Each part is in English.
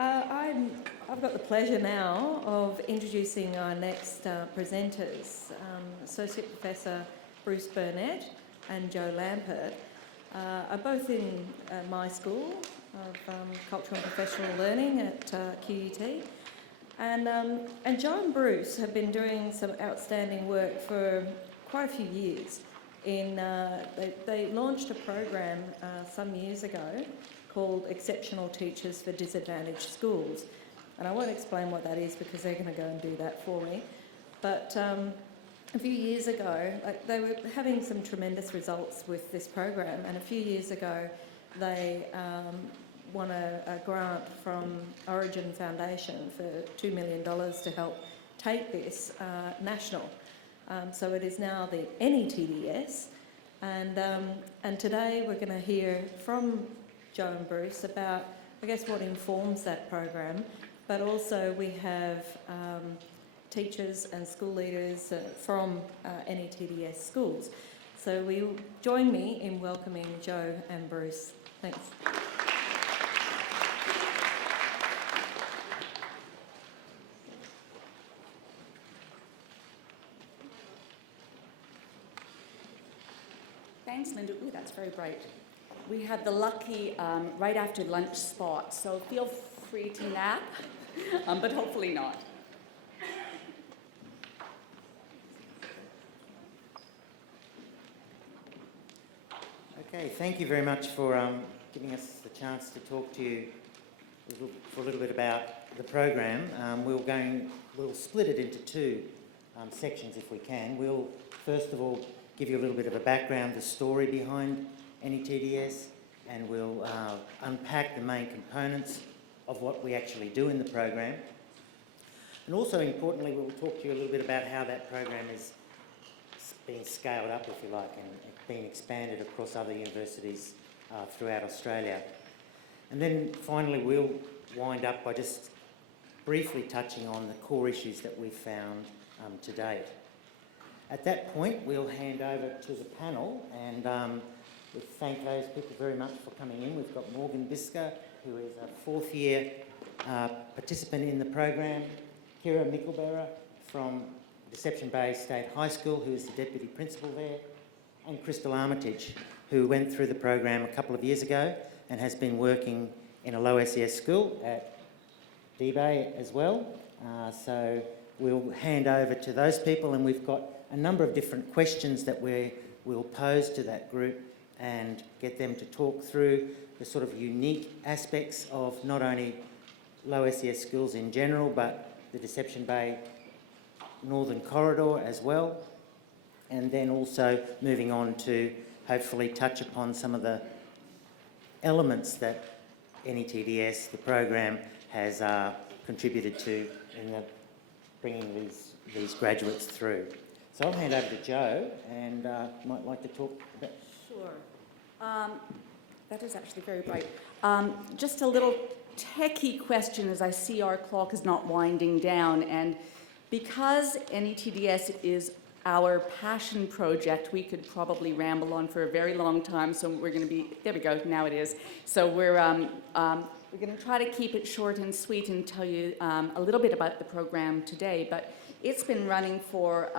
I've got the pleasure now of introducing our next presenters, Associate Professor Bruce Burnett and Joe Lampert, are both in my school of Cultural and Professional Learning at QUT. And Joe and Bruce have been doing some outstanding work for quite a few years. They launched a program some years ago called Exceptional Teachers for Disadvantaged Schools. And I won't explain what that is because they're going to go and do that for me. But a few years ago, they were having some tremendous results with this program, and a few years ago they won a grant from Origin Foundation for $2 million to help take this national. So it is now the NETDS, and today we're going to hear from Joe and Bruce about, I guess, what informs that program, but also we have teachers and school leaders from NETDS schools. So will you join me in welcoming Joe and Bruce? Thanks. Thanks, Linda. Ooh, that's very bright. We have the lucky right after lunch spot, so feel free to nap, but hopefully not. Okay, thank you very much for giving us the chance to talk to you for a little bit about the program. We'll split it into two sections if we can. We'll first of all give you a little bit of a background, the story behind NETDS, and we'll unpack the main components of what we actually do in the program. And also importantly, we'll talk to you a little bit about how that program is being scaled up, if you like, and being expanded across other universities throughout Australia. And then finally, we'll wind up by just briefly touching on the core issues that we've found to date. At that point, we'll hand over to the panel, and we thank those people very much for coming in. We've got Morgan Bisker, who is a fourth-year participant in the program, Kira Mickelberger from Deception Bay State High School, who is the deputy principal there, and Crystal Armitage, who went through the program a couple of years ago and has been working in a low SES school at D-Bay as well. So we'll hand over to those people, and we've got a number of different questions that we'll pose to that group and get them to talk through the sort of unique aspects of not only low SES schools in general, but the Deception Bay Northern Corridor as well, and then also moving on to hopefully touch upon some of the elements that NETDS, the program, has contributed to in bringing these graduates through. So I'll hand over to Joe, and might like to talk a bit. Sure. That is actually very bright. Just a little techie question as I see our clock is not winding down, and because NETDS is our passion project, we could probably ramble on for a very long time, so we're going to be, there we go, now it is. So we're going to try to keep it short and sweet and tell you a little bit about the program today, but it's been running for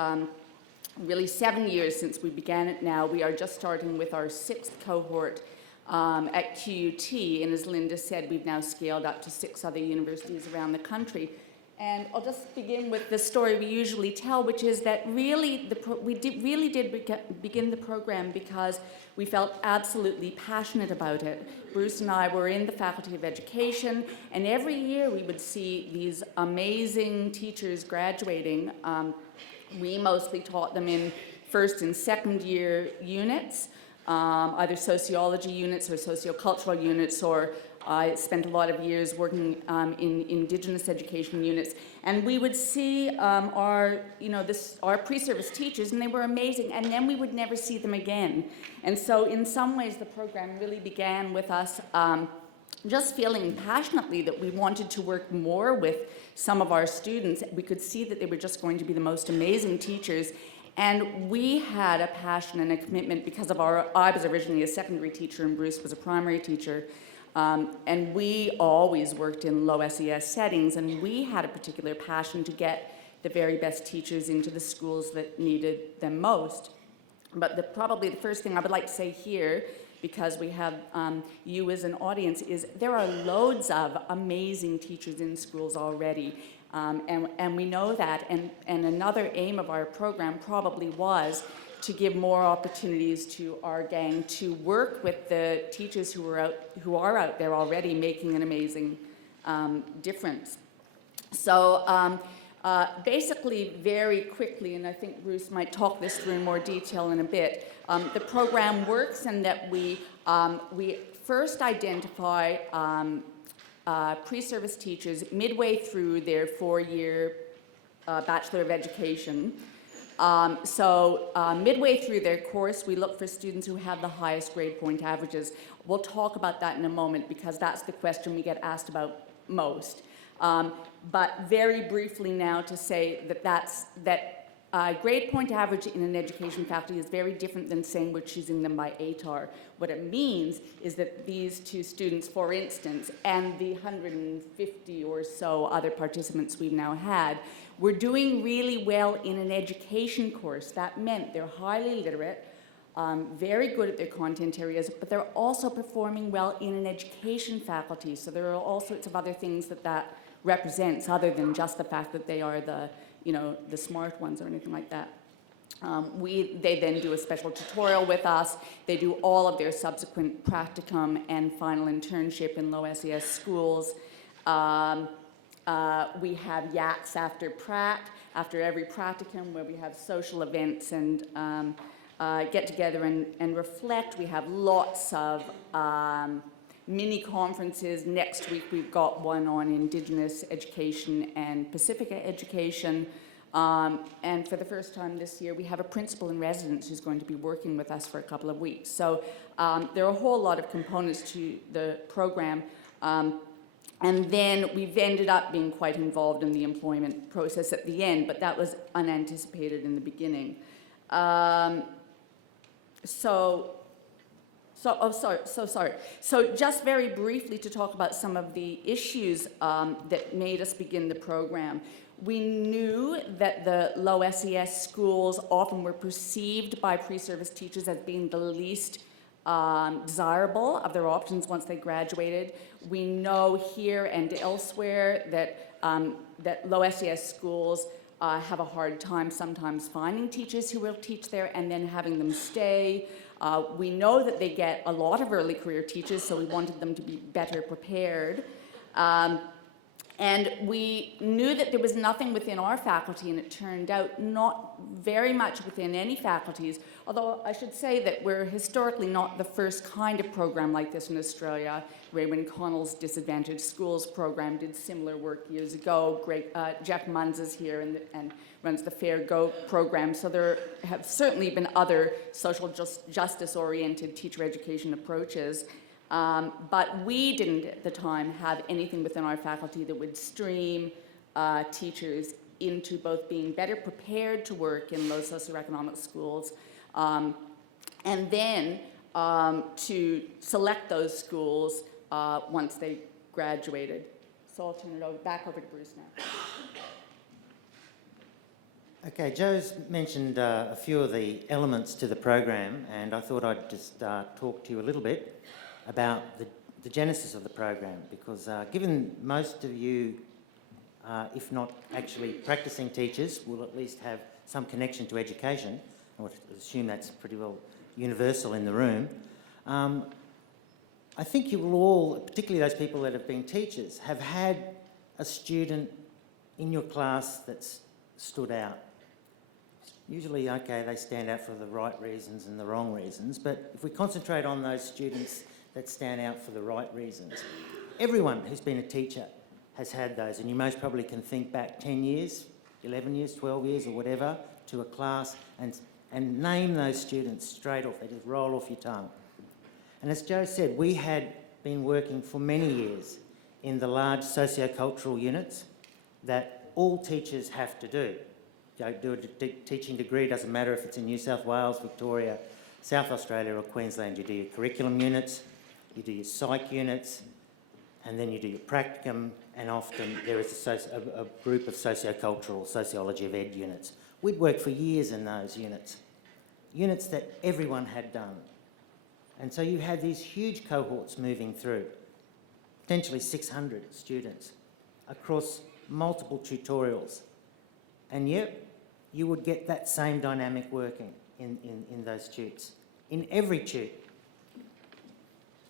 really 7 years since we began it now. We are just starting with our 6th cohort at QUT, and as Linda said, we've now scaled up to 6 other universities around the country. And I'll just begin with the story we usually tell, which is that really we did begin the program because we felt absolutely passionate about it. Bruce and I were in the Faculty of Education, and every year we would see these amazing teachers graduating. We mostly taught them in first and second year units, either sociology units or sociocultural units, or I spent a lot of years working in Indigenous education units, and we would see our pre-service teachers, and they were amazing, and then we would never see them again. And so in some ways the program really began with us just feeling passionately that we wanted to work more with some of our students. We could see that they were just going to be the most amazing teachers. And we had a passion and a commitment because of I was originally a secondary teacher and Bruce was a primary teacher. And we always worked in low SES settings, and we had a particular passion to get the very best teachers into the schools that needed them most. But probably the first thing I would like to say here, because we have you as an audience, is there are loads of amazing teachers in schools already. And we know that. And another aim of our program probably was to give more opportunities to our gang to work with the teachers who are out there already making an amazing difference. So basically, very quickly, and I think Bruce might talk this through in more detail in a bit, the program works in that we first identify pre-service teachers midway through their 4-year Bachelor of Education. Midway through their course, we look for students who have the highest grade point averages. We'll talk about that in a moment because that's the question we get asked about most. But very briefly now to say that grade point average in an education faculty is very different than saying we're choosing them by ATAR. What it means is that these two students, for instance, and the 150 or so other participants we've now had, were doing really well in an education course. That meant they're highly literate, very good at their content areas, but they're also performing well in an education faculty. So there are all sorts of other things that represents other than just the fact that they are the smart ones or anything like that. They then do a special tutorial with us. They do all of their subsequent practicum and final internship in low SES schools. We have yaks after every practicum, where we have social events and get together and reflect. We have lots of mini conferences. Next week we've got one on Indigenous education and Pacifica education. And for the first time this year, we have a principal in residence who's going to be working with us for a couple of weeks. So there are a whole lot of components to the program. And then we've ended up being quite involved in the employment process at the end, but that was unanticipated in the beginning. So just very briefly to talk about some of the issues that made us begin the program. We knew that the low SES schools often were perceived by pre-service teachers as being the least desirable of their options once they graduated. We know here and elsewhere that low SES schools have a hard time sometimes finding teachers who will teach there and then having them stay. We know that they get a lot of early career teachers, so we wanted them to be better prepared. And we knew that there was nothing within our faculty, and it turned out not very much within any faculties, although I should say that we're historically not the first kind of program like this in Australia. Raymond Connell's Disadvantaged Schools program did similar work years ago. Jeff Munns is here and runs the Fair Go program, so there have certainly been other social justice-oriented teacher education approaches. But we didn't at the time have anything within our faculty that would stream teachers into both being better prepared to work in low socioeconomic schools and then to select those schools once they graduated. So I'll turn it back over to Bruce now. Okay, Joe's mentioned a few of the elements to the program, and I thought I'd just talk to you a little bit about the genesis of the program, because given most of you, if not actually practicing teachers, will at least have some connection to education, I would assume that's pretty well universal in the room, I think you will all, particularly those people that have been teachers, have had a student in your class that's stood out. Usually, okay, they stand out for the right reasons and the wrong reasons, but if we concentrate on those students that stand out for the right reasons. Everyone who's been a teacher has had those, and you most probably can think back 10 years, 11 years, 12 years or whatever to a class and name those students straight off. They just roll off your tongue. And as Joe said, we had been working for many years in the large socio-cultural units that all teachers have to do. Do a teaching degree, doesn't matter if it's in New South Wales, Victoria, South Australia or Queensland, you do your curriculum units. you do your psych units, and then you do your practicum, and often there is a group of sociocultural, sociology of ed units. We'd worked for years in those units that everyone had done. And so you had these huge cohorts moving through, potentially 600 students across multiple tutorials. And yet you would get that same dynamic working in those tutes. In every tute,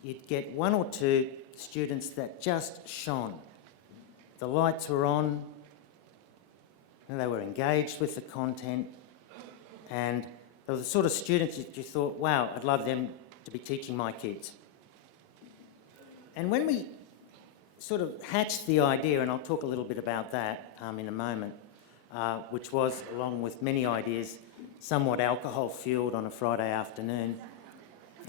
you'd get one or two students that just shone. The lights were on, and they were engaged with the content, and they were the sort of students that you thought, wow, I'd love them to be teaching my kids. And when we sort of hatched the idea, and I'll talk a little bit about that in a moment, which was, along with many ideas, somewhat alcohol-fueled on a Friday afternoon,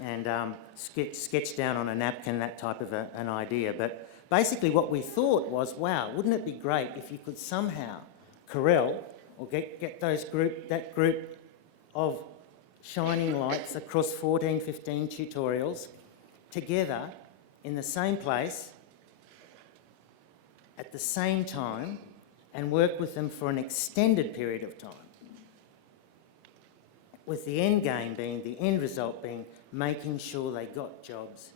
and sketched down on a napkin, that type of an idea. But basically what we thought was, wow, wouldn't it be great if you could somehow corral or get that group of shining lights across 14, 15 tutorials together in the same place at the same time and work with them for an extended period of time, with the end game being, the end result being, making sure they got jobs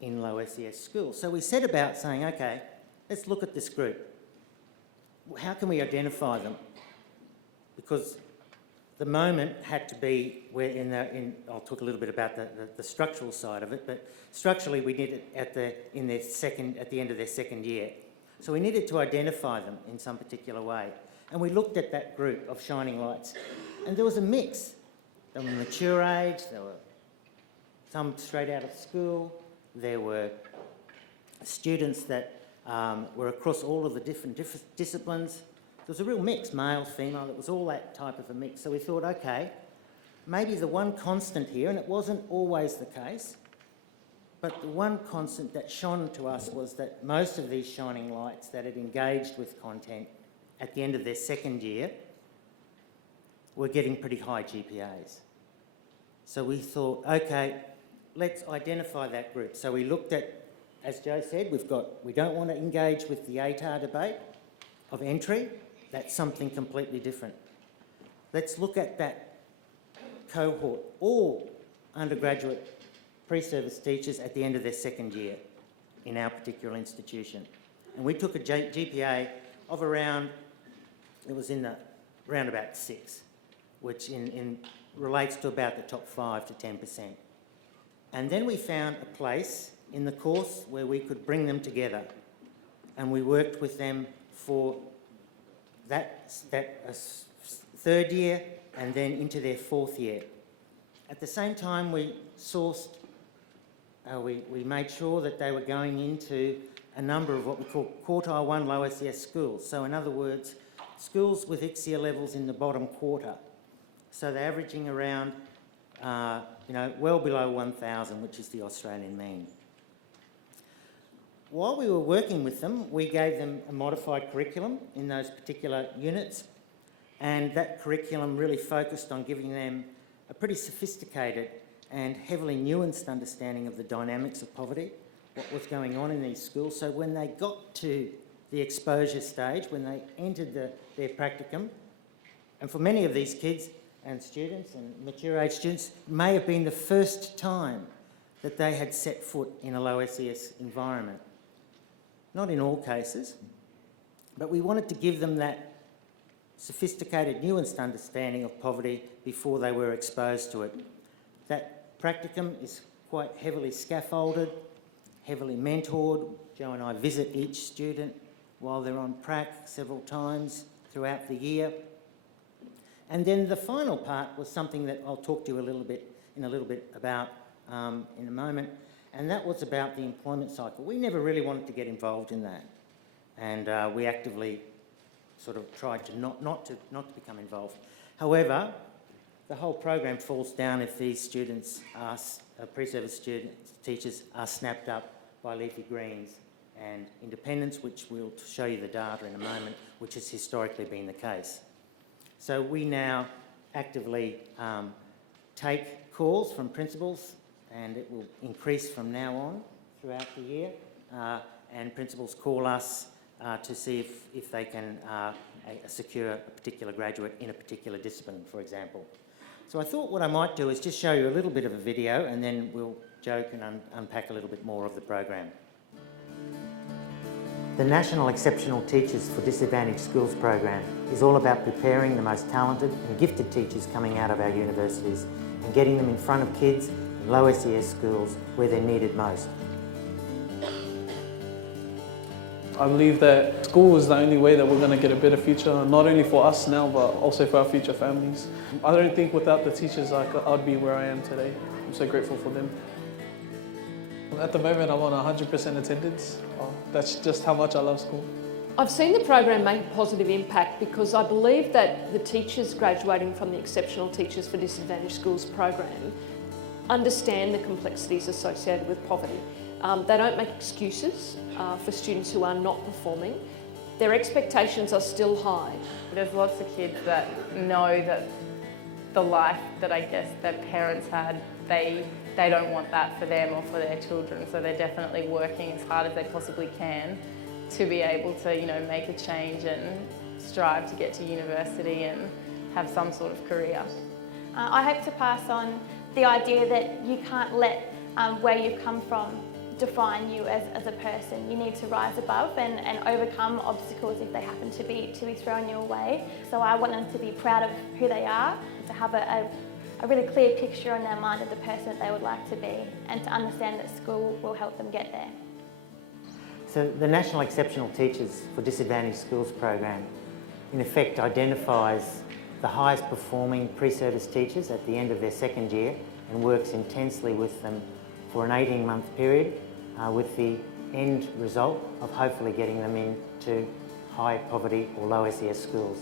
in low SES schools. So we set about saying, okay, let's look at this group. How can we identify them? Because the moment had to be, I'll talk a little bit about the structural side of it, but structurally we did it at the end of their second year. So we needed to identify them in some particular way. And we looked at that group of shining lights, and there was a mix. They were mature age, there were some straight out of school, there were students that were across all of the different disciplines. There was a real mix, male, female, it was all that type of a mix. So we thought, okay, maybe the one constant here, and it wasn't always the case, but the one constant that shone to us was that most of these shining lights that had engaged with content at the end of their second year were getting pretty high GPAs. So we thought, okay, let's identify that group. So we looked at, as Joe said, we don't want to engage with the ATAR debate of entry. That's something completely different. Let's look at that cohort, all undergraduate pre-service teachers at the end of their second year in our particular institution. And we took a GPA of around about 6, which relates to about the top 5 to 10%. And then we found a place in the course where we could bring them together, and we worked with them for that third year and then into their fourth year. At the same time, we sourced, we made sure that they were going into a number of what we call quartile 1 low SES schools. So in other words, schools with ICSEA levels in the bottom quarter. So they're averaging around, well below 1,000, which is the Australian mean. While we were working with them, we gave them a modified curriculum in those particular units, and that curriculum really focused on giving them a pretty sophisticated and heavily nuanced understanding of the dynamics of poverty, what was going on in these schools. So when they got to the exposure stage, when they entered their practicum, and for many of these kids and students and mature age students, may have been the first time that they had set foot in a low SES environment. Not in all cases, but we wanted to give them that sophisticated, nuanced understanding of poverty before they were exposed to it. That practicum is quite heavily scaffolded, heavily mentored. Joe and I visit each student while they're on prac several times throughout the year. And then the final part was something that I'll talk to you a little bit about in a moment, and that was about the employment cycle. We never really wanted to get involved in that, and we actively sort of tried to not to become involved. However, the whole program falls down if these students are pre-service teachers are snapped up by leafy greens and independents, which we'll show you the data in a moment, which has historically been the case. So we now actively take calls from principals, and it will increase from now on throughout the year, and principals call us to see if they can secure a particular graduate in a particular discipline, for example. So I thought what I might do is just show you a little bit of a video, and then Joe can unpack a little bit more of the program. The National Exceptional Teachers for Disadvantaged Schools program is all about preparing the most talented and gifted teachers coming out of our universities and getting them in front of kids in low SES schools where they're needed most. I believe that school is the only way that we're going to get a better future, not only for us now, but also for our future families. I don't think without the teachers I'd be where I am today. I'm so grateful for them. At the moment, I'm on 100% attendance. That's just how much I love school. I've seen the program make a positive impact because I believe that the teachers graduating from the Exceptional Teachers for Disadvantaged Schools program understand the complexities associated with poverty. They don't make excuses for students who are not performing. Their expectations are still high. There's lots of kids that know that the life that I guess their parents had, they don't want that for them or for their children, so they're definitely working as hard as they possibly can to be able to, you know, make a change and strive to get to university and have some sort of career. I hope to pass on the idea that you can't let where you've come from define you as a person. You need to rise above and overcome obstacles if they happen to be thrown your way. So I want them to be proud of who they are, to have a really clear picture in their mind of the person that they would like to be, and to understand that school will help them get there. So the National Exceptional Teachers for Disadvantaged Schools program in effect identifies the highest performing pre-service teachers at the end of their second year and works intensely with them for an 18-month period with the end result of hopefully getting them into high poverty or low SES schools.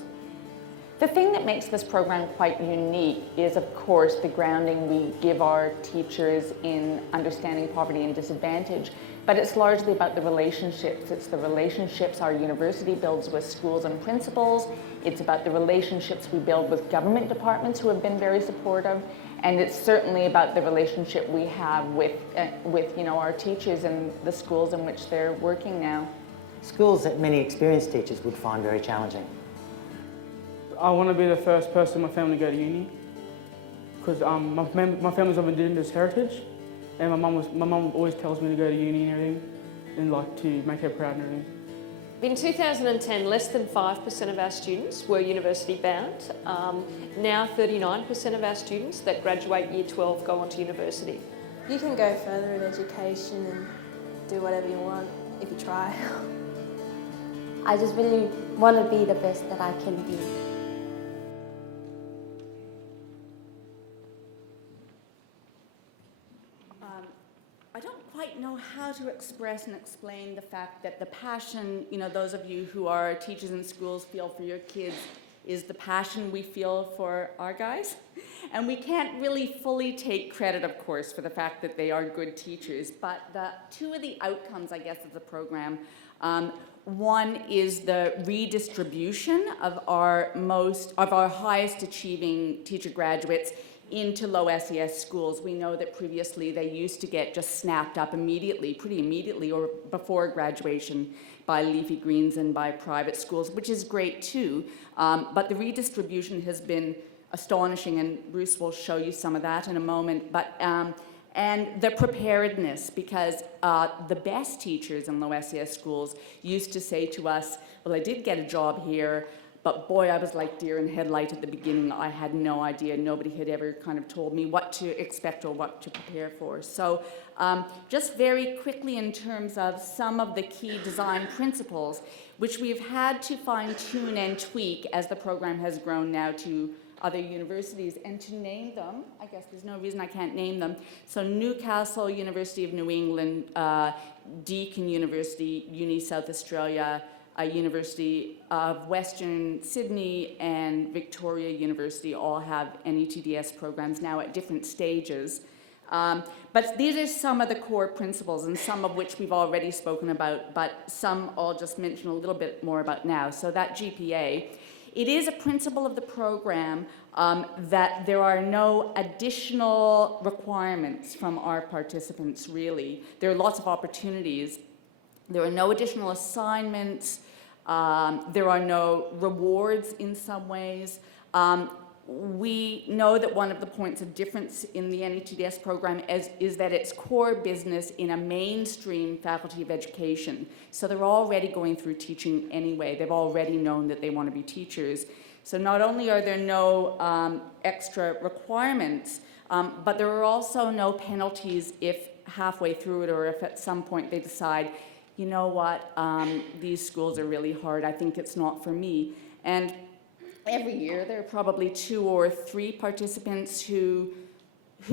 The thing that makes this program quite unique is, of course, the grounding we give our teachers in understanding poverty and disadvantage, but it's largely about the relationships. It's the relationships our university builds with schools and principals. It's about the relationships we build with government departments who have been very supportive, and it's certainly about the relationship we have with our teachers and the schools in which they're working now. Schools that many experienced teachers would find very challenging. I want to be the first person in my family to go to uni, because my family's of Indigenous heritage, and my mum always tells me to go to uni and everything, and like to make her proud and everything. In 2010, less than 5% of our students were university bound. Now 39% of our students that graduate year 12 go on to university. You can go further in education and do whatever you want if you try. I just really want to be the best that I can be. I don't quite know how to express and explain the fact that the passion, those of you who are teachers in schools feel for your kids is the passion we feel for our guys. And we can't really fully take credit, of course, for the fact that they are good teachers, but two of the outcomes, I guess, of the program, one is the redistribution of our highest achieving teacher graduates into low SES schools. We know that previously they used to get just snapped up pretty immediately, or before graduation by Leafy Greens and by private schools, which is great too. But the redistribution has been astonishing, and Bruce will show you some of that in a moment. But and the preparedness, because the best teachers in low SES schools used to say to us, well, I did get a job here, but boy, I was like deer in headlight at the beginning. I had no idea. Nobody had ever kind of told me what to expect or what to prepare for. So just very quickly in terms of some of the key design principles, which we've had to fine tune and tweak as the program has grown now to other universities, and to name them, I guess there's no reason I can't name them. So Newcastle, University of New England, Deakin University, Uni South Australia, University of Western Sydney, and Victoria University all have NETDS programs now at different stages. But these are some of the core principles, and some of which we've already spoken about, but some I'll just mention a little bit more about now. So that GPA It is a principle of the program that there are no additional requirements from our participants, really. There are lots of opportunities. There are no additional assignments. There are no rewards in some ways. We know that one of the points of difference in the NETDS program is that it's core business in a mainstream faculty of education. So they're already going through teaching anyway. They've already known that they want to be teachers. So not only are there no extra requirements, but there are also no penalties if halfway through it or if at some point they decide, you know what, these schools are really hard, I think it's not for me. And every year there are probably 2 or 3 participants who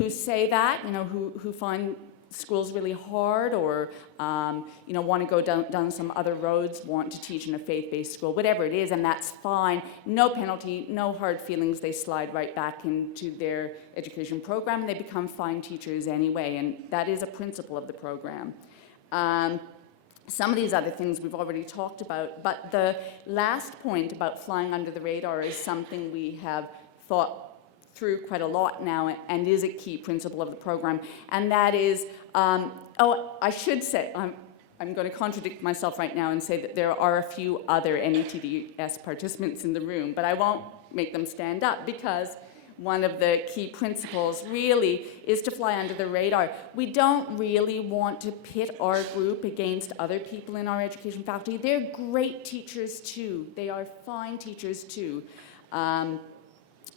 say that, you know, who find schools really hard or, you know, want to go down some other roads, want to teach in a faith-based school, whatever it is, and that's fine. No penalty, no hard feelings. They slide right back into their education program and they become fine teachers anyway, and that is a principle of the program. Some of these other things we've already talked about, but the last point about flying under the radar is something we have thought through quite a lot now and is a key principle of the program, and that is, I should say, I'm going to contradict myself right now and say that there are a few other NETDS participants in the room, but I won't make them stand up because one of the key principles really is to fly under the radar. We don't really want to pit our group against other people in our education faculty. They're great teachers too. They are fine teachers too.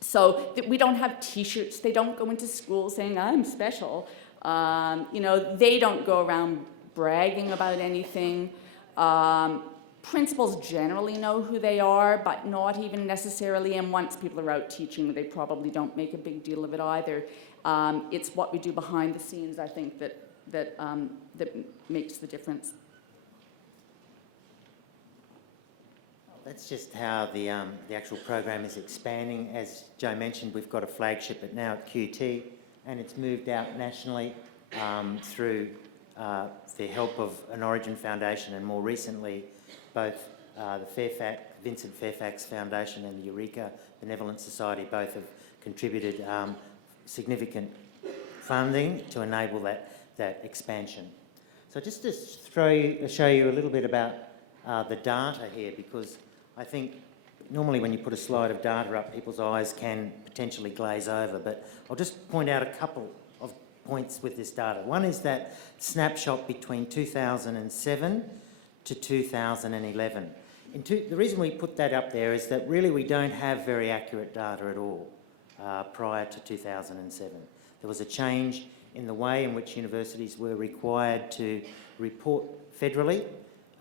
So we don't have t-shirts. They don't go into school saying, I'm special. You know, they don't go around bragging about anything. Principals generally know who they are, but not even necessarily, and once people are out teaching, they probably don't make a big deal of it either. It's what we do behind the scenes, I think, that makes the difference. That's just how the actual program is expanding. As Jo mentioned, we've got a flagship now at QT, and it's moved out nationally through the help of an Origin Foundation, and more recently, both the Vincent Fairfax Foundation and the Eureka Benevolent Society both have contributed significant funding to enable that expansion. So just to show you a little bit about the data here, because I think normally when you put a slide of data up, people's eyes can potentially glaze over, but I'll just point out a couple of points with this data. One is that snapshot between 2007 to 2011. The reason we put that up there is that really we don't have very accurate data at all prior to 2007. There was a change in the way in which universities were required to report federally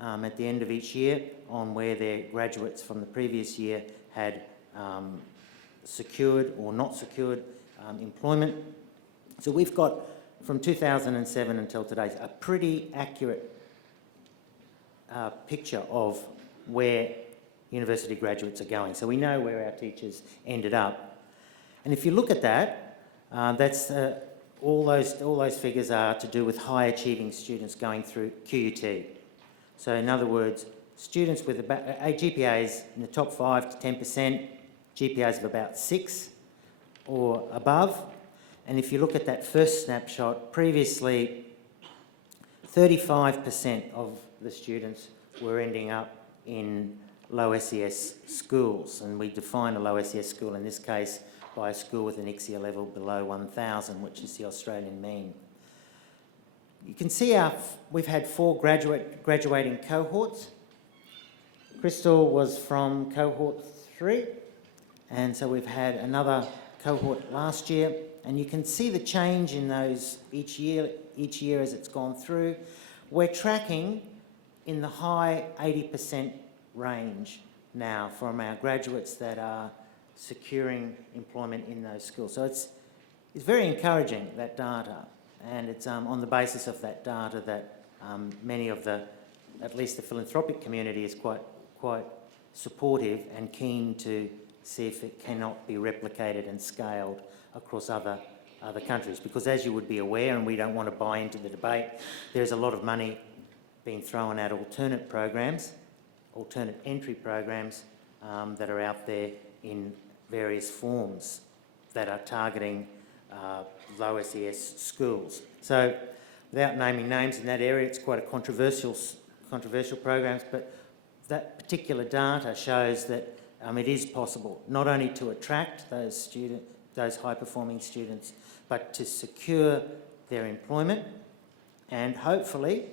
at the end of each year on where their graduates from the previous year had secured or not secured employment. So we've got, from 2007 until today, a pretty accurate picture of where university graduates are going. So we know where our teachers ended up. And if you look at that, that's all those figures are to do with high achieving students going through QUT. So in other words, students with about GPAs in the top 5 to 10%, GPAs of about 6 or above. And if you look at that first snapshot, previously 35% of the students were ending up in low SES schools, and we define a low SES school in this case by a school with an ICSEA level below 1,000, which is the Australian mean. You can see we've had 4 graduating cohorts. Crystal was from cohort 3, and so we've had another cohort last year, and you can see the change in those each year as it's gone through. We're tracking in the high 80% range now from our graduates that are securing employment in those schools. So it's very encouraging, that data, and it's on the basis of that data that many of at least the philanthropic community is quite supportive and keen to see if it cannot be replicated and scaled across other countries. Because as you would be aware, and we don't want to buy into the debate, there's a lot of money being thrown at alternate programs, alternate entry programs, that are out there in various forms that are targeting low SES schools. So without naming names in that area, it's quite a controversial programs, but that particular data shows that it is possible not only to attract those high-performing students, but to secure their employment. And hopefully,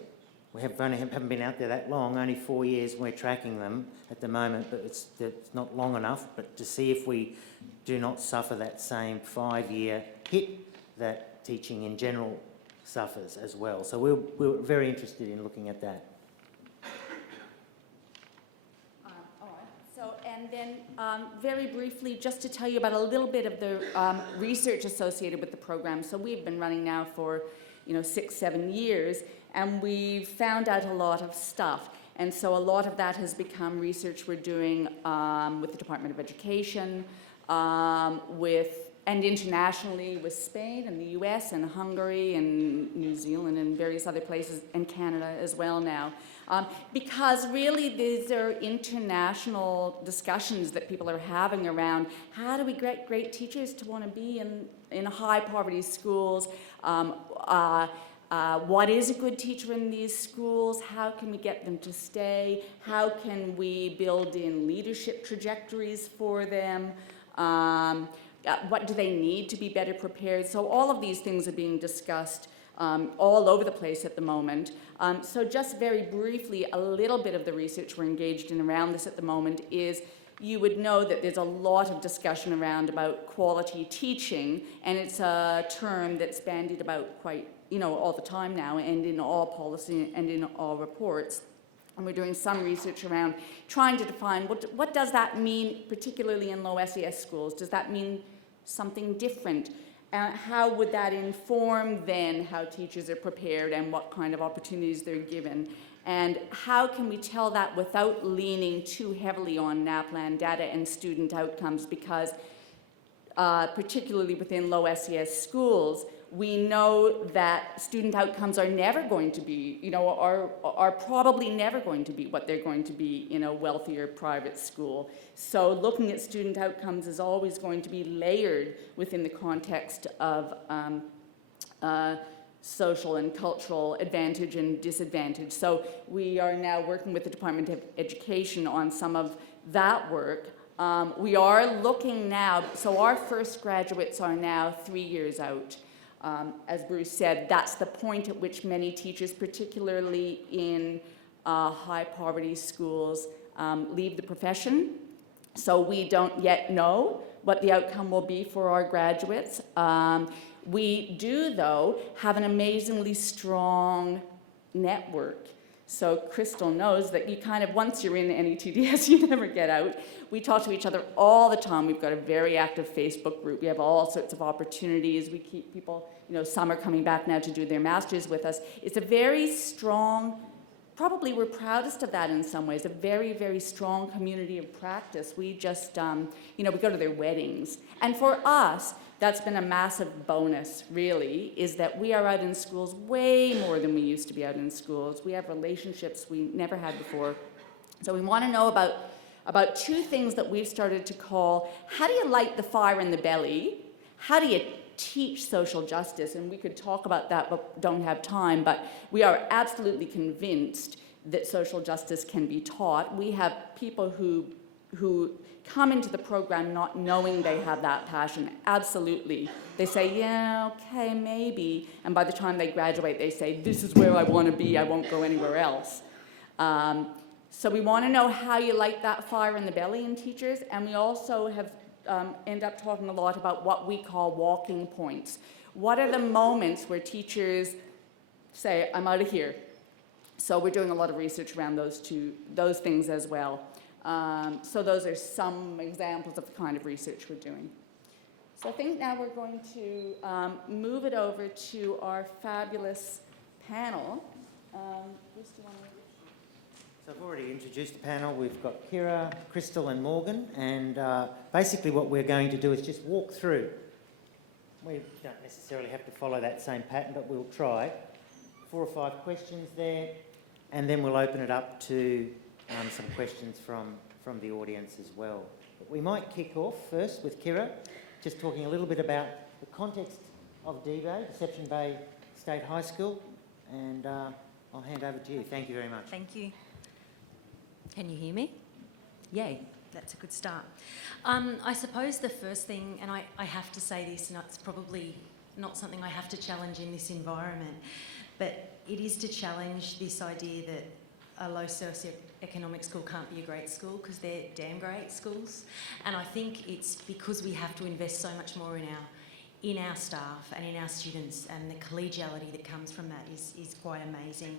we haven't been out there that long, only 4 years we're tracking them at the moment, but it's not long enough, but to see if we do not suffer that same 5-year hit that teaching in general suffers as well. So we're very interested in looking at that. And then very briefly, just to tell you about a little bit of the research associated with the program. So we've been running now for 6-7 years, and we've found out a lot of stuff. And so a lot of that has become research we're doing with the Department of Education, and internationally with Spain and the US and Hungary and New Zealand and various other places, and Canada as well now. Because really these are international discussions that people are having around how do we get great teachers to want to be in high poverty schools, what is a good teacher in these schools, how can we get them to stay, how can we build in leadership trajectories for them, what do they need to be better prepared. So all of these things are being discussed all over the place at the moment. So just very briefly, a little bit of the research we're engaged in around this at the moment is you would know that there's a lot of discussion around about quality teaching, and it's a term that's bandied about quite, all the time now, and in all policy and in all reports. And we're doing some research around trying to define what does that mean, particularly in low SES schools? Does that mean something different? How would that inform then how teachers are prepared and what kind of opportunities they're given? And how can we tell that without leaning too heavily on NAPLAN data and student outcomes? Because particularly within low SES schools, we know that student outcomes are never going to be, are probably never going to be what they're going to be in a wealthier private school. So looking at student outcomes is always going to be layered within the context of social and cultural advantage and disadvantage. So we are now working with the Department of Education on some of that work. We are looking now, so our first graduates are now 3 years out. As Bruce said, that's the point at which many teachers, particularly in high poverty schools, leave the profession. So we don't yet know what the outcome will be for our graduates. We do, though, have an amazingly strong network. So Crystal knows that you kind of, once you're in NETDS, you never get out. We talk to each other all the time. We've got a very active Facebook group. We have all sorts of opportunities. We keep people, some are coming back now to do their masters with us. It's a very strong, probably we're proudest of that in some ways, a very, very strong community of practice. We just, we go to their weddings. And for us, that's been a massive bonus, really, is that we are out in schools way more than we used to be out in schools. We have relationships we never had before. So we want to know about two things that we've started to call, how do you light the fire in the belly? How do you teach social justice? And we could talk about that, but don't have time. But we are absolutely convinced that social justice can be taught. We have people who come into the program not knowing they have that passion. Absolutely. They say, yeah, okay, maybe. And by the time they graduate, they say, this is where I want to be. I won't go anywhere else. So we want to know how you light that fire in the belly in teachers. And we also have end up talking a lot about what we call walking points. What are the moments where teachers say, I'm out of here? So we're doing a lot of research around those things as well. So those are some examples of the kind of research we're doing. So I think now we're going to move it over to our fabulous panel. Bruce, do you want to... So I've already introduced the panel. We've got Kira, Crystal and Morgan, and basically what we're going to do is just walk through. We don't necessarily have to follow that same pattern, but we'll try. 4 or 5 questions there, and then we'll open it up to some questions from from the audience as well. But we might kick off first with Kira, just talking a little bit about the context of D-Bay, Deception Bay State High School, and I'll hand over to you. Thank you very much. Thank you. Can you hear me? Yay, that's a good start. I suppose the first thing, and I have to say this, and it's probably not something I have to challenge in this environment, but it is to challenge this idea that a low socioeconomic school can't be a great school, because they're damn great schools. And I think it's because we have to invest so much more in our staff and in our students, and the collegiality that comes from that is quite amazing.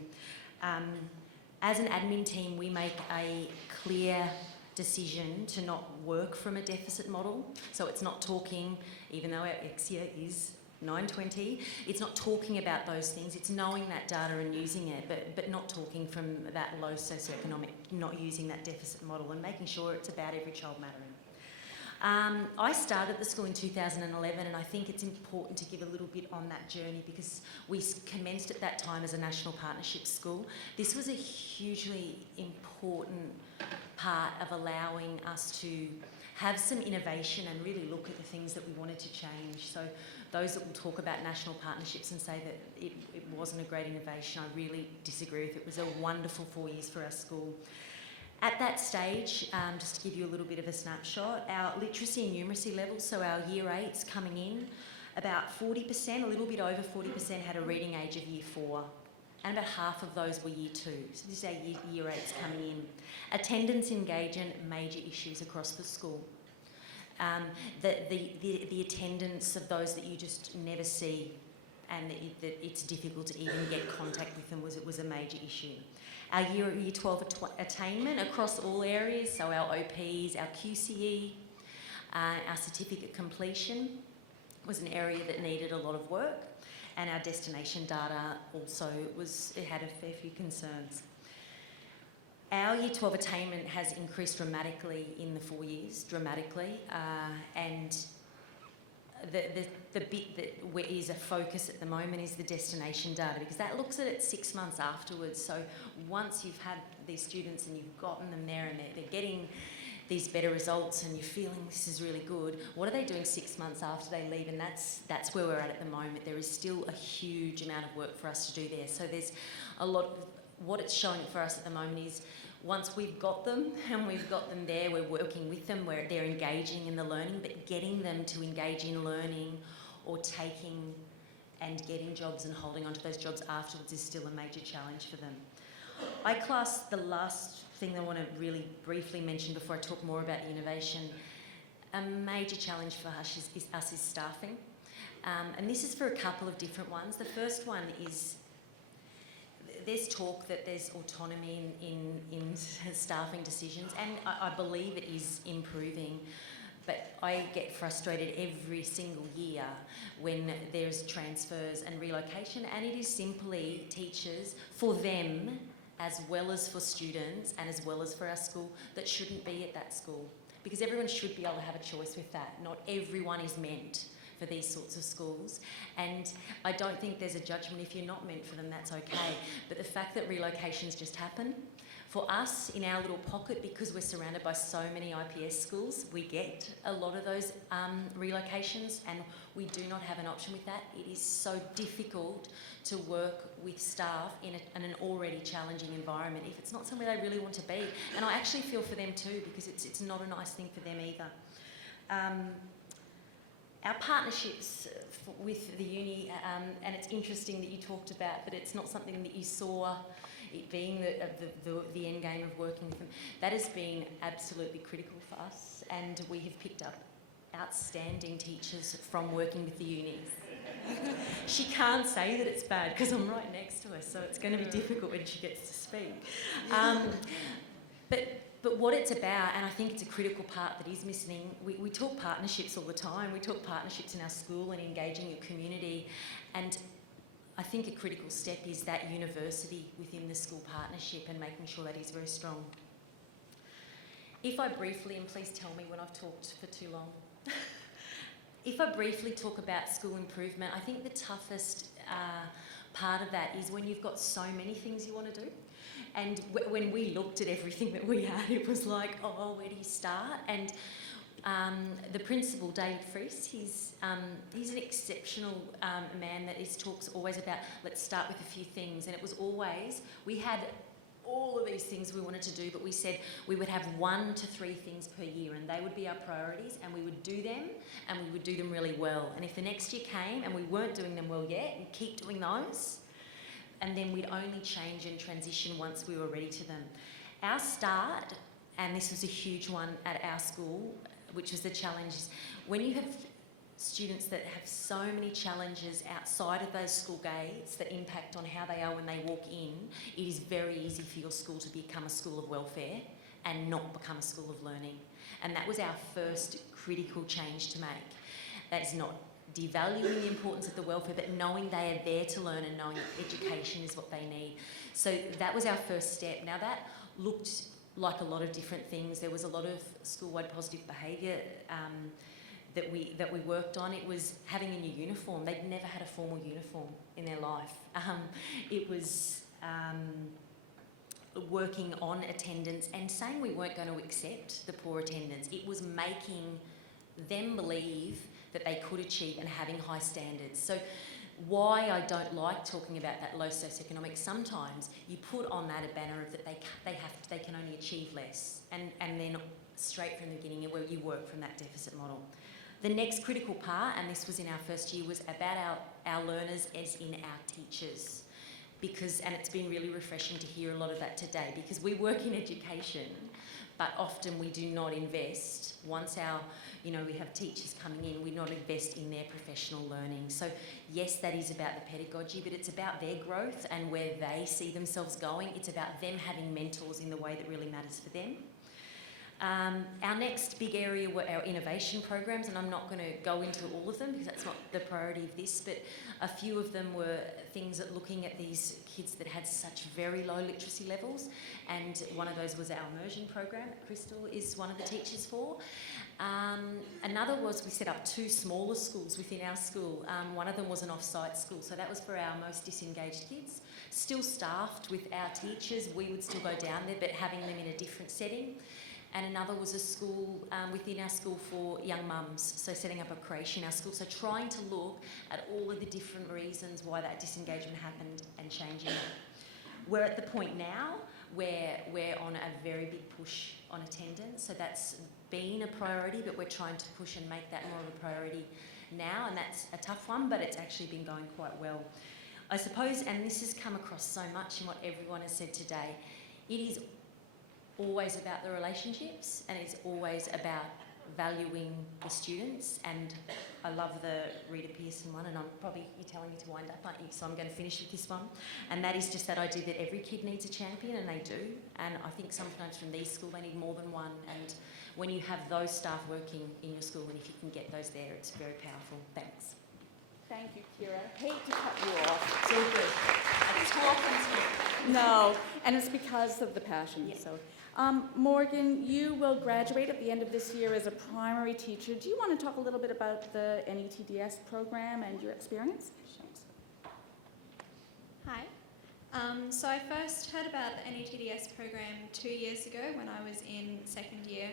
As an admin team, we make a clear decision to not work from a deficit model. So it's not talking, even though our EXIA is 920, it's not talking about those things, it's knowing that data and using it, but not talking from that low socioeconomic, not using that deficit model, and making sure it's about every child mattering. I started the school in 2011, and I think it's important to give a little bit on that journey, because we commenced at that time as a national partnership school. This was a hugely important part of allowing us to have some innovation and really look at the things that we wanted to change. So those that will talk about national partnerships and say that it wasn't a great innovation, I really disagree with it. It was a wonderful 4 years for our school. At that stage, just to give you a little bit of a snapshot, our literacy and numeracy levels, so our year 8s coming in, about 40%, a little bit over 40% had a reading age of year 4. And about half of those were year 2. So this is our year 8s coming in. Attendance, engagement, major issues across the school. The attendance of those that you just never see, and that it's difficult to even get contact with them, was a major issue. Our year 12 attainment across all areas, so our OPs, our QCE, our certificate completion, was an area that needed a lot of work. And our destination data also it had a fair few concerns. Our year 12 attainment has increased dramatically in the 4 years, and the bit that is a focus at the moment is the destination data, because that looks at it 6 months afterwards. So once you've had these students and you've gotten them there and they're getting these better results and you're feeling this is really good, what are they doing 6 months after they leave? And that's where we're at the moment. There is still a huge amount of work for us to do there. So there's a lot of, what it's showing for us at the moment is once we've got them and we've got them there, we're working with them, where they're engaging in the learning, but getting them to engage in learning or taking and getting jobs and holding onto those jobs afterwards is still a major challenge for them. I class the last thing I want to really briefly mention before I talk more about innovation. A major challenge for us is staffing. And this is for a couple of different ones. The first one is there's talk that there's autonomy in staffing decisions, and I believe it is improving. But I get frustrated every single year when there's transfers and relocation, and it is simply teachers, for them, as well as for students and as well as for our school, that shouldn't be at that school. Because everyone should be able to have a choice with that. Not everyone is meant for these sorts of schools. And I don't think there's a judgment. If you're not meant for them, that's okay. But the fact that relocations just happen, for us, in our little pocket, because we're surrounded by so many IPS schools, we get a lot of those relocations, and we do not have an option with that. It is so difficult to work with staff in an already challenging environment if it's not somewhere they really want to be. And I actually feel for them too, because it's not a nice thing for them either. Our partnerships with the uni, and it's interesting that you talked about, but it's not something that you saw it being the end game of working with them. That has been absolutely critical for us, and we have picked up outstanding teachers from working with the unis. She can't say that it's bad because I'm right next to her, so it's going to be difficult when she gets to speak. But what it's about, and I think it's a critical part that is missing, we talk partnerships all the time. We talk partnerships in our school and engaging your community, and I think a critical step is that university within the school partnership and making sure that is very strong. If I briefly, and please tell me when I've talked for too long, If I briefly talk about school improvement, I think the toughest part of that is when you've got so many things you want to do. And when we looked at everything that we had, it was like, oh, where do you start? And the principal, David Fries, he's an exceptional man that talks always about, let's start with a few things. And it was always, we had all of these things we wanted to do, but we said we would have 1 to 3 things per year, and they would be our priorities, and we would do them, and we would do them really well. And if the next year came and we weren't doing them well yet, we'd keep doing those, and then we'd only change and transition once we were ready to them. Our start, and this was a huge one at our school, which was the challenge, is when you have students that have so many challenges outside of those school gates that impact on how they are when they walk in, it is very easy for your school to become a school of welfare and not become a school of learning. And that was our first critical change to make. That's not devaluing the importance of the welfare, but knowing they are there to learn and knowing that education is what they need. So that was our first step. Now that looked like a lot of different things. There was a lot of school-wide positive behaviour that we worked on. It was having a new uniform. They'd never had a formal uniform in their life. It was working on attendance and saying we weren't going to accept the poor attendance. It was making them believe that they could achieve and having high standards. So why I don't like talking about that low socioeconomic, sometimes you put on that a banner of that they can only achieve less, and then straight from the beginning where you work from that deficit model. The next critical part, and this was in our first year, was about our learners as in our teachers. And it's been really refreshing to hear a lot of that today, because we work in education, but often we do not invest. Once we have teachers coming in, we not invest in their professional learning. So yes, that is about the pedagogy, but it's about their growth and where they see themselves going. It's about them having mentors in the way that really matters for them. Our next big area were our innovation programs, and I'm not going to go into all of them because that's not the priority of this, but a few of them were things that looking at these kids that had such very low literacy levels, and one of those was our Immersion Program that Crystal is one of the teachers for. Another was we set up 2 smaller schools within our school. One of them was an off-site school, so that was for our most disengaged kids. Still staffed with our teachers, we would still go down there, but having them in a different setting. And another was a school within our school for young mums, so setting up a creche in our school. So trying to look at all of the different reasons why that disengagement happened and changing it. We're at the point now where we're on a very big push on attendance, so that's been a priority, but we're trying to push and make that more of a priority now, and that's a tough one, but it's actually been going quite well. I suppose, and this has come across so much in what everyone has said today, it is always about the relationships, and it's always about valuing the students. And I love the Rita Pearson one, and you're telling me to wind up, aren't you? So I'm going to finish with this one. And that is just that idea that every kid needs a champion, and they do. And I think sometimes from these schools they need more than one. And when you have those staff working in your school, and if you can get those there, it's very powerful. Thanks. Thank you, Kira. Hate to cut you off. It's all good. It's talking. No, and it's because of the passion. Yeah. So, Morgan, you will graduate at the end of this year as a primary teacher. Do you want to talk a little bit about the NETDS program and your experience? Thanks. Hi. So I first heard about the NETDS program 2 years ago when I was in second year,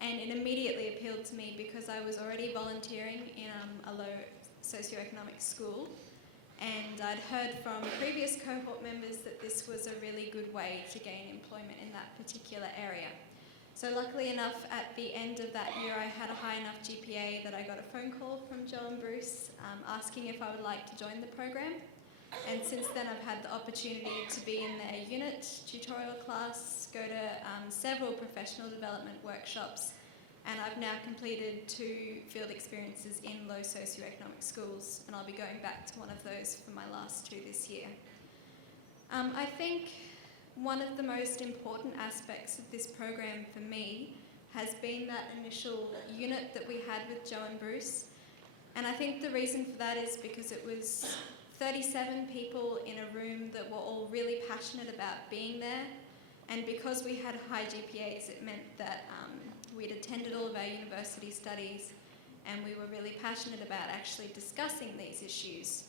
and it immediately appealed to me because I was already volunteering in a low socioeconomic school, and I'd heard from previous cohort members that this was a really good way to gain employment in that particular area. So luckily enough, at the end of that year, I had a high enough GPA that I got a phone call from Joe and Bruce asking if I would like to join the program. And since then, I've had the opportunity to be in their unit tutorial class, go to several professional development workshops, and I've now completed 2 field experiences in low socioeconomic schools, and I'll be going back to one of those for my last 2 this year. I think one of the most important aspects of this program for me has been that initial unit that we had with Joe and Bruce, and I think the reason for that is because it was 37 people in a room that were all really passionate about being there, and because we had high GPAs, it meant that we'd attended all of our university studies, and we were really passionate about actually discussing these issues,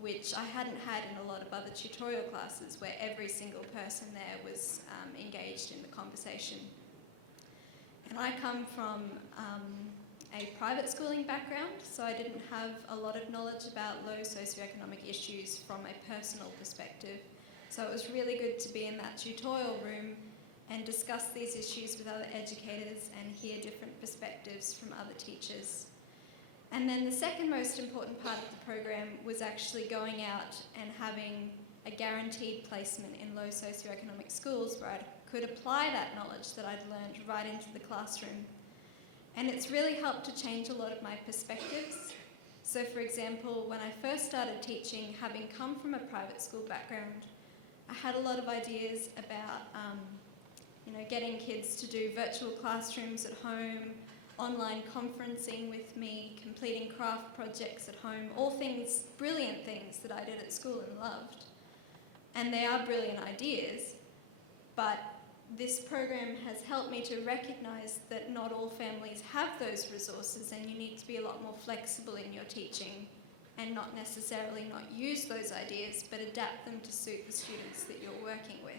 which I hadn't had in a lot of other tutorial classes where every single person there was engaged in the conversation. And I come from a private schooling background, so I didn't have a lot of knowledge about low socioeconomic issues from a personal perspective. So it was really good to be in that tutorial room and discuss these issues with other educators and hear different perspectives from other teachers. And then the second most important part of the program was actually going out and having a guaranteed placement in low socioeconomic schools where I could apply that knowledge that I'd learned right into the classroom. And it's really helped to change a lot of my perspectives. So for example, when I first started teaching, having come from a private school background, I had a lot of ideas about getting kids to do virtual classrooms at home, online conferencing with me, completing craft projects at home, all things, brilliant things that I did at school and loved. And they are brilliant ideas, but this program has helped me to recognise that not all families have those resources, and you need to be a lot more flexible in your teaching and not necessarily not use those ideas, but adapt them to suit the students that you're working with.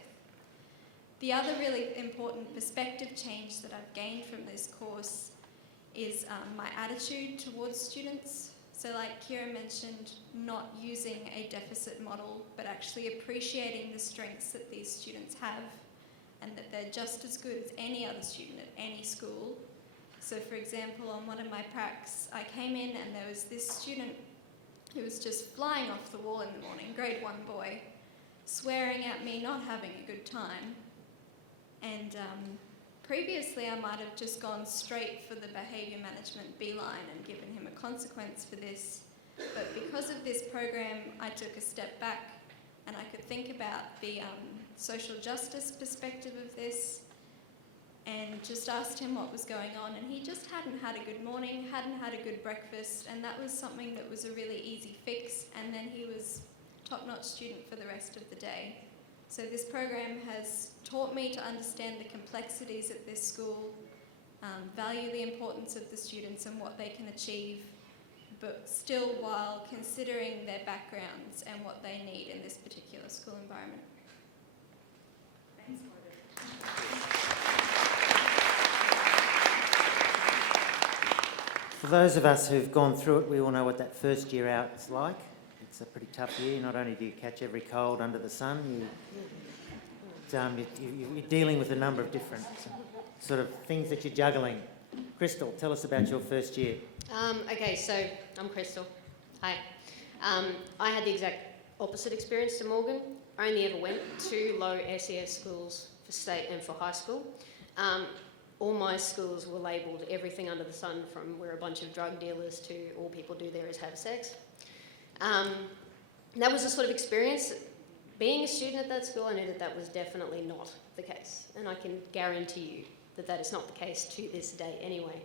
The other really important perspective change that I've gained from this course is my attitude towards students. So like Kira mentioned, not using a deficit model, but actually appreciating the strengths that these students have and that they're just as good as any other student at any school. So for example, on one of my pracs, I came in and there was this student who was just flying off the wall in the morning, grade 1 boy, swearing at me, not having a good time. And previously I might have just gone straight for the behaviour management beeline and given him a consequence for this. But because of this program, I took a step back and I could think about the social justice perspective of this and just asked him what was going on, and he just hadn't had a good morning, hadn't had a good breakfast, and that was something that was a really easy fix, and then he was top-notch student for the rest of the day. So this program has taught me to understand the complexities at this school, value the importance of the students and what they can achieve, but still while considering their backgrounds and what they need in this particular school environment. Thanks, Morgan. For those of us who've gone through it, we all know what that first year out is like. It's a pretty tough year. Not only do you catch every cold under the sun, you're dealing with a number of different sort of things that you're juggling. Crystal, tell us about your first year. Okay, so I'm Crystal. Hi. I had the exact opposite experience to Morgan. I only ever went to low SES schools for state and for high school. All my schools were labelled everything under the sun, from we're a bunch of drug dealers to all people do there is have sex. That was the sort of experience. Being a student at that school, I knew that that was definitely not the case. And I can guarantee you that that is not the case to this day anyway.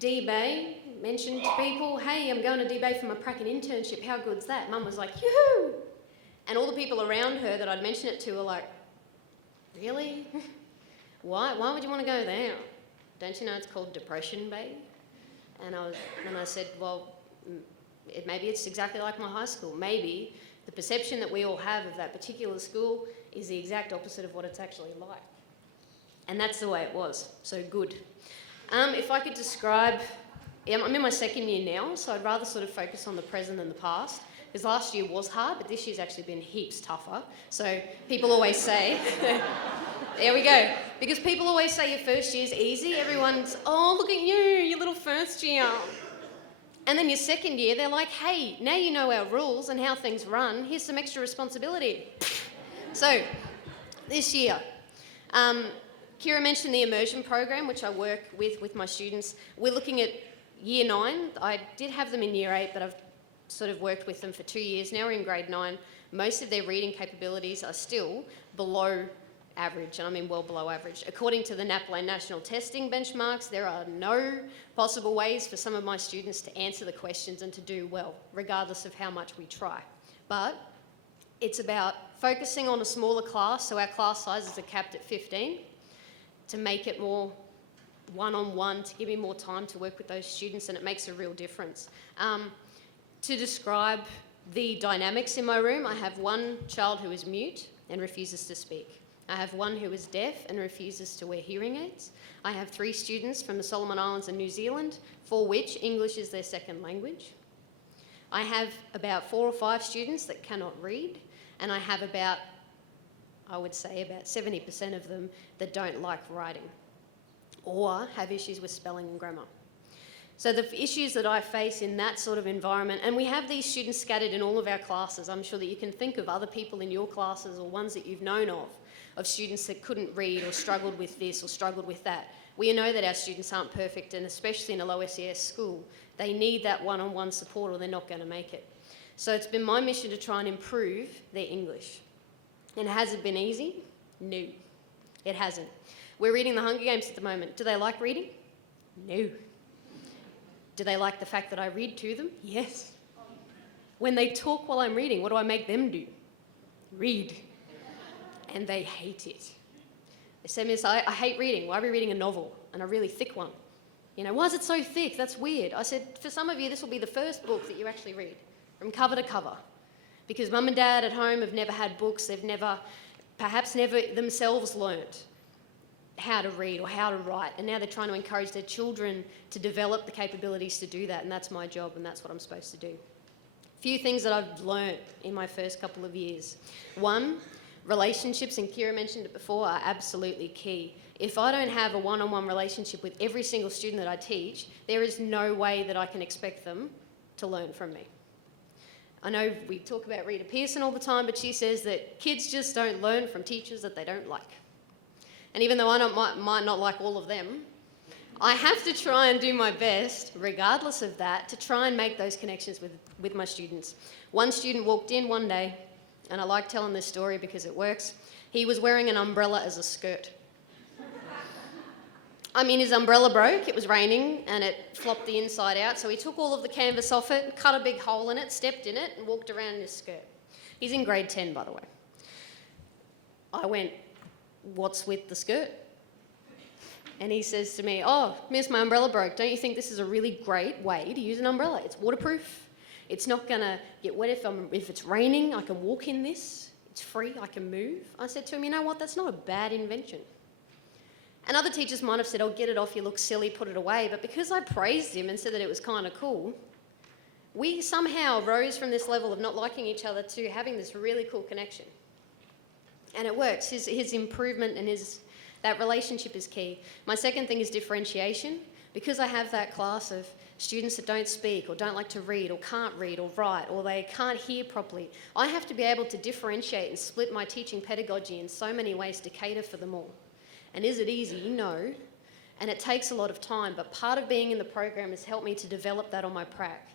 D-Bay mentioned to people, hey, I'm going to D-Bay for my Pracken internship, how good's that? Mum was like, yoo-hoo! And all the people around her that I'd mentioned it to were like, really? Why would you want to go there? Don't you know it's called Depression Bay? And I said, well, maybe it's exactly like my high school. Maybe the perception that we all have of that particular school is the exact opposite of what it's actually like. And that's the way it was, so good. If I could describe, I'm in my second year now, so I'd rather sort of focus on the present than the past, because last year was hard, but this year's actually been heaps tougher. So people always say, there we go, because people always say your first year's easy. Everyone's, oh, look at you, your little first year. And then your second year, they're like, hey, now you know our rules and how things run, here's some extra responsibility. So, this year, Kira mentioned the Immersion Program, which I work with my students. We're looking at year 9. I did have them in year 8, but I've sort of worked with them for 2 years. Now we're in grade 9. Most of their reading capabilities are still below average, and I mean well below average. According to the NAPLAN national testing benchmarks, there are no possible ways for some of my students to answer the questions and to do well, regardless of how much we try. But it's about focusing on a smaller class, so our class sizes are capped at 15, to make it more one-on-one to give me more time to work with those students, and it makes a real difference. To describe the dynamics in my room, I have one child who is mute and refuses to speak. I have one who is deaf and refuses to wear hearing aids. I have 3 students from the Solomon Islands and New Zealand, for which English is their second language. I have about 4 or 5 students that cannot read, and I have about, I would say about 70% of them that don't like writing or have issues with spelling and grammar. So the issues that I face in that sort of environment, and we have these students scattered in all of our classes. I'm sure that you can think of other people in your classes or ones that you've known of students that couldn't read or struggled with this or struggled with that. We know that our students aren't perfect, and especially in a low SES school, they need that one-on-one support or they're not going to make it. So it's been my mission to try and improve their English. And has it been easy? No, it hasn't. We're reading the Hunger Games at the moment. Do they like reading? No. Do they like the fact that I read to them? Yes. When they talk while I'm reading, what do I make them do? Read. And they hate it. They say, Miss, I hate reading. Why are we reading a novel? And a really thick one. You know, why is it so thick? That's weird. I said, for some of you, this will be the first book that you actually read, from cover to cover. Because mum and dad at home have never had books. They've perhaps never themselves learnt how to read or how to write, and now they're trying to encourage their children to develop the capabilities to do that, and that's my job, and that's what I'm supposed to do. A few things that I've learnt in my first couple of years. One, relationships, and Kira mentioned it before, are absolutely key. If I don't have a one-on-one relationship with every single student that I teach, there is no way that I can expect them to learn from me. I know we talk about Rita Pearson all the time, but she says that kids just don't learn from teachers that they don't like. And even though I might not like all of them, I have to try and do my best, regardless of that, to try and make those connections with my students. One student walked in one day, and I like telling this story because it works. He was wearing an umbrella as a skirt. I mean, his umbrella broke, it was raining, and it flopped the inside out, so he took all of the canvas off it, cut a big hole in it, stepped in it, and walked around in his skirt. He's in grade 10, by the way. I went, "What's with the skirt?" And he says to me, "Oh, Miss, my umbrella broke. Don't you think this is a really great way to use an umbrella? It's waterproof. It's not going to get wet if it's raining. I can walk in this. It's free. I can move." I said to him, "You know what? That's not a bad invention." And other teachers might have said, "Oh, get it off, you look silly, put it away." But because I praised him and said that it was kind of cool, we somehow rose from this level of not liking each other to having this really cool connection. And it works. His improvement and that relationship is key. My second thing is differentiation. Because I have that class of students that don't speak or don't like to read or can't read or write or they can't hear properly, I have to be able to differentiate and split my teaching pedagogy in so many ways to cater for them all. And is it easy? No. And it takes a lot of time, but part of being in the program has helped me to develop that on my prac.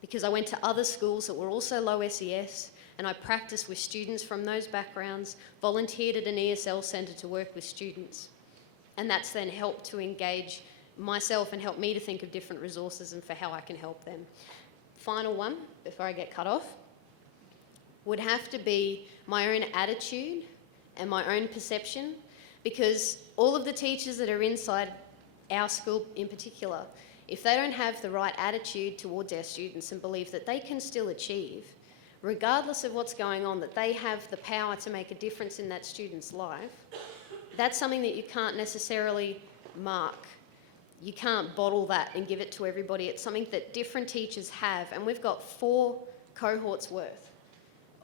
Because I went to other schools that were also low SES, and I practiced with students from those backgrounds, volunteered at an ESL centre to work with students. And that's then helped to engage myself and help me to think of different resources and for how I can help them. Final one, before I get cut off, would have to be my own attitude and my own perception, because all of the teachers that are inside our school in particular, if they don't have the right attitude towards our students and believe that they can still achieve, regardless of what's going on, that they have the power to make a difference in that student's life, that's something that you can't necessarily mark. You can't bottle that and give it to everybody. It's something that different teachers have, and we've got 4 cohorts worth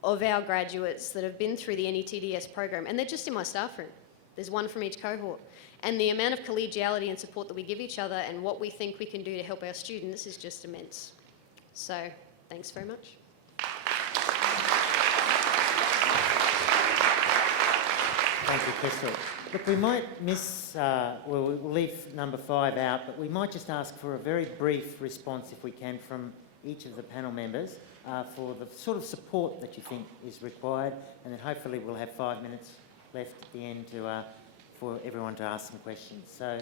of our graduates that have been through the NETDS program, and they're just in my staff room. There's one from each cohort. And the amount of collegiality and support that we give each other and what we think we can do to help our students is just immense. So, thanks very much. Thank you, Crystal. Look, we might miss, we'll leave number 5 out, but we might just ask for a very brief response, if we can, from each of the panel members for the sort of support that you think is required, and then hopefully we'll have 5 minutes left at the end for everyone to ask some questions. So,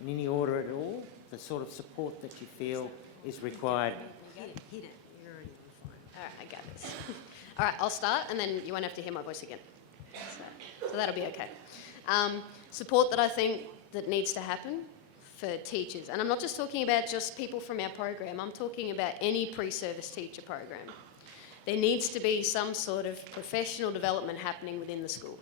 in any order at all, the sort of support that you feel is required. Hit it. You're already on fire. All right, I got this. All right, I'll start, and then you won't have to hear my voice again. So that'll be okay. Support that I think that needs to happen. for teachers. And I'm not just talking about just people from our program, I'm talking about any pre-service teacher program. There needs to be some sort of professional development happening within the school.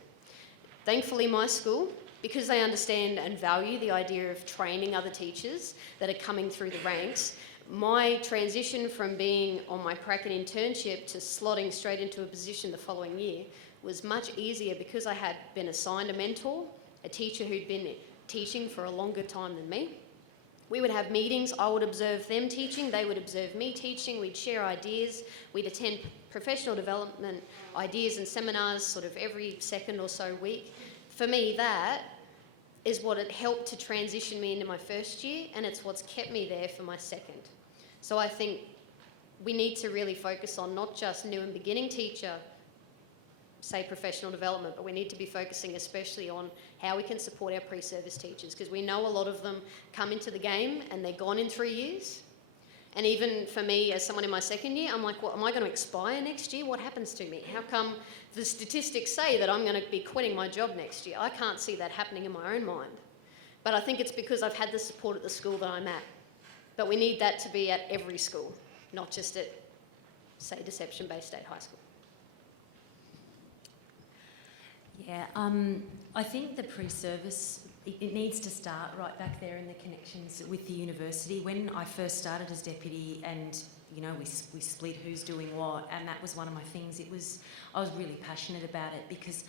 Thankfully, my school, because they understand and value the idea of training other teachers that are coming through the ranks, my transition from being on my prac and internship to slotting straight into a position the following year was much easier because I had been assigned a mentor, a teacher who'd been teaching for a longer time than me. We would have meetings, I would observe them teaching, they would observe me teaching, we'd share ideas, we'd attend professional development ideas and seminars sort of every second or so week. For me, that is what it helped to transition me into my first year, and it's what's kept me there for my second. So I think we need to really focus on not just new and beginning teacher, say professional development, but we need to be focusing especially on how we can support our pre-service teachers, because we know a lot of them come into the game and they're gone in 3 years. And even for me, as someone in my second year, I'm like, well, am I going to expire next year? What happens to me? How come the statistics say that I'm going to be quitting my job next year? I can't see that happening in my own mind. But I think it's because I've had the support at the school that I'm at. But we need that to be at every school, not just at, say, Deception Bay State High School. Yeah, I think the pre-service, it needs to start right back there in the connections with the university. When I first started as deputy and, you know, we split who's doing what, and that was one of my things. I was really passionate about it because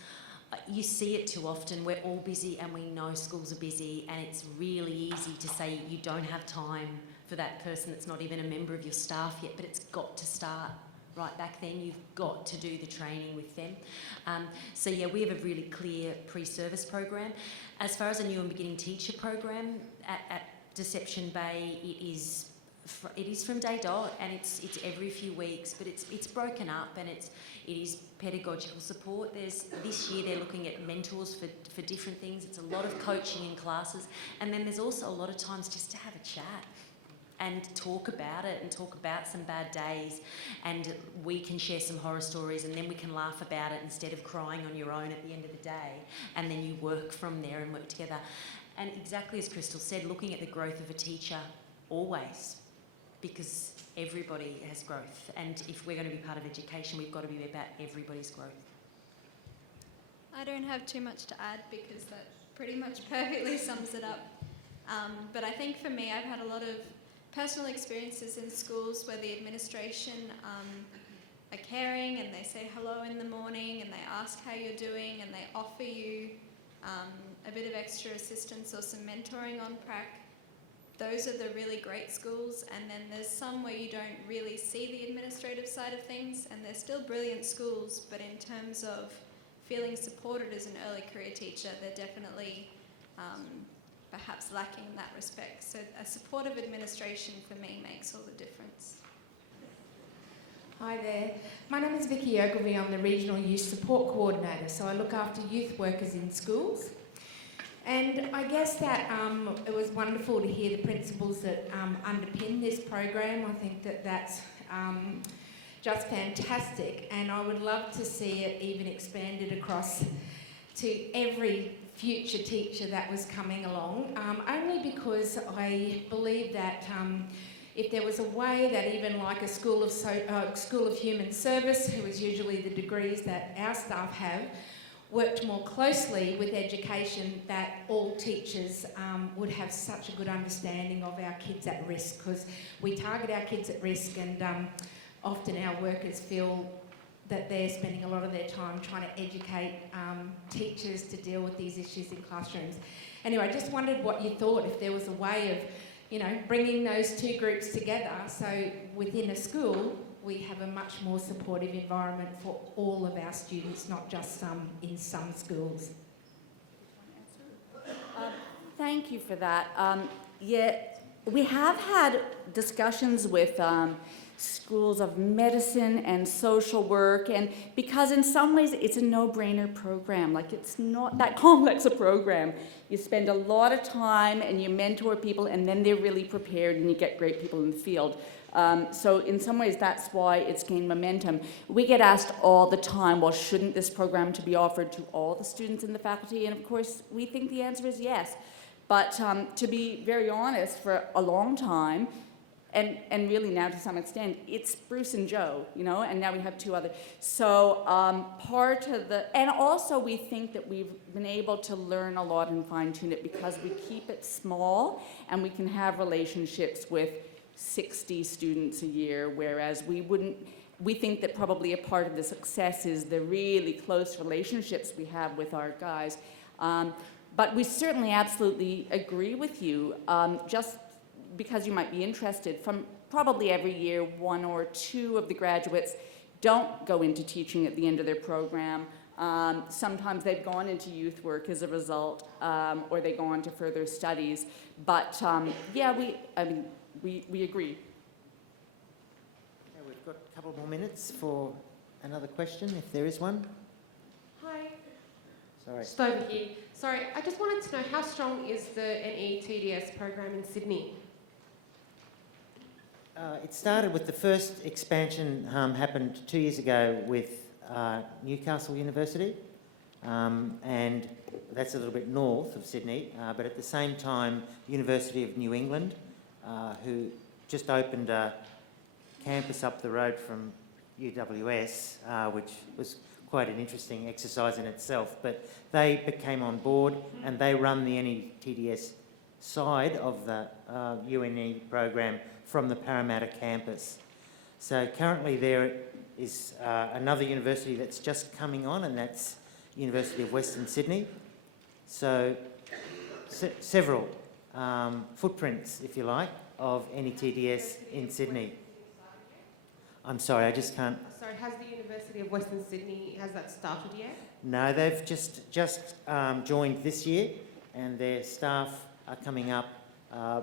you see it too often. We're all busy and we know schools are busy, and it's really easy to say you don't have time for that person that's not even a member of your staff yet, but it's got to start right back then. You've got to do the training with them. So yeah, we have a really clear pre-service program. As far as a new and beginning teacher program at Deception Bay, it is from day dot, and it's every few weeks, but it's broken up, and it is pedagogical support. This year they're looking at mentors for different things. It's a lot of coaching in classes, and then there's also a lot of times just to have a chat and talk about it and talk about some bad days, and we can share some horror stories, and then we can laugh about it instead of crying on your own at the end of the day, and then you work from there and work together. And exactly as Crystal said, looking at the growth of a teacher always, because everybody has growth, and if we're going to be part of education, we've got to be about everybody's growth. I don't have too much to add because that pretty much perfectly sums it up. But I think for me, I've had a lot of personal experiences in schools where the administration are caring, and they say hello in the morning, and they ask how you're doing, and they offer you a bit of extra assistance or some mentoring on prac. Those are the really great schools, and then there's some where you don't really see the administrative side of things, and they're still brilliant schools, but in terms of feeling supported as an early career teacher, they're definitely perhaps lacking in that respect. So a supportive administration for me makes all the difference. Hi there, my name is Vicky Oconee. I'm the Regional Youth Support Coordinator, so I look after youth workers in schools. And I guess that it was wonderful to hear the principles that underpin this program. I think that that's just fantastic, and I would love to see it even expanded across to every future teacher that was coming along, only because I believe that if there was a way that even like a School of Human Service, who is usually the degrees that our staff have, worked more closely with education, that all teachers would have such a good understanding of our kids at risk, because we target our kids at risk, and often our workers feel that they're spending a lot of their time trying to educate teachers to deal with these issues in classrooms. Anyway, I just wondered what you thought, if there was a way of, you know, bringing those two groups together, so within a school we have a much more supportive environment for all of our students, not just some in some schools. Thank you for that. Yeah, we have had discussions with schools of medicine and social work, and because in some ways it's a no-brainer program, like it's not that complex a program. You spend a lot of time and you mentor people, and then they're really prepared and you get great people in the field. So in some ways that's why it's gained momentum. We get asked all the time, well, shouldn't this program to be offered to all the students in the faculty? And of course we think the answer is yes. But to be very honest, for a long time, and really now to some extent, it's Bruce and Joe, you know, and now we have 2 others. So part of and also we think that we've been able to learn a lot and fine tune it because we keep it small and we can have relationships with 60 students a year, whereas we think that probably a part of the success is the really close relationships we have with our guys. But we certainly absolutely agree with you. Just because you might be interested, from probably every year, 1 or 2 of the graduates don't go into teaching at the end of their program. Sometimes they've gone into youth work as a result, or they go on to further studies. But yeah, we agree. Okay, we've got a couple more minutes for another question, if there is one. Hi. Sorry. Just over here. Sorry, I just wanted to know, how strong is the NETDS program in Sydney? It started with the first expansion happened 2 years ago with Newcastle University, and that's a little bit north of Sydney, but at the same time University of New England, who just opened a campus up the road from UWS, which was quite an interesting exercise in itself, but they came on board and they run the NETDS side of the UNE program from the Parramatta campus. So currently there is another university that's just coming on, and that's University of Western Sydney. So several footprints, if you like, of NETDS in Sydney. I'm sorry, I just can't... Sorry, has the University of Western Sydney, has that started yet? No, they've just joined this year, and their staff are coming up.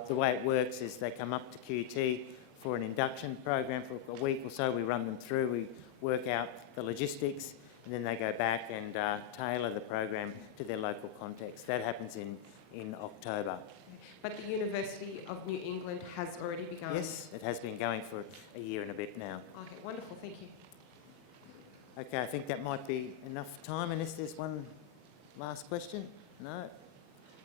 The way it works is they come up to QT for an induction program for a week or so. We run them through, we work out the logistics, and then they go back and tailor the program to their local context. That happens in October. But the University of New England has already begun? Yes, it has been going for a year and a bit now. Okay, wonderful, thank you. Okay, I think that might be enough time, unless there's one last question? No?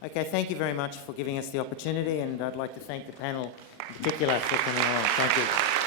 Okay, thank you very much for giving us the opportunity, and I'd like to thank the panel in particular for coming along. Thank you.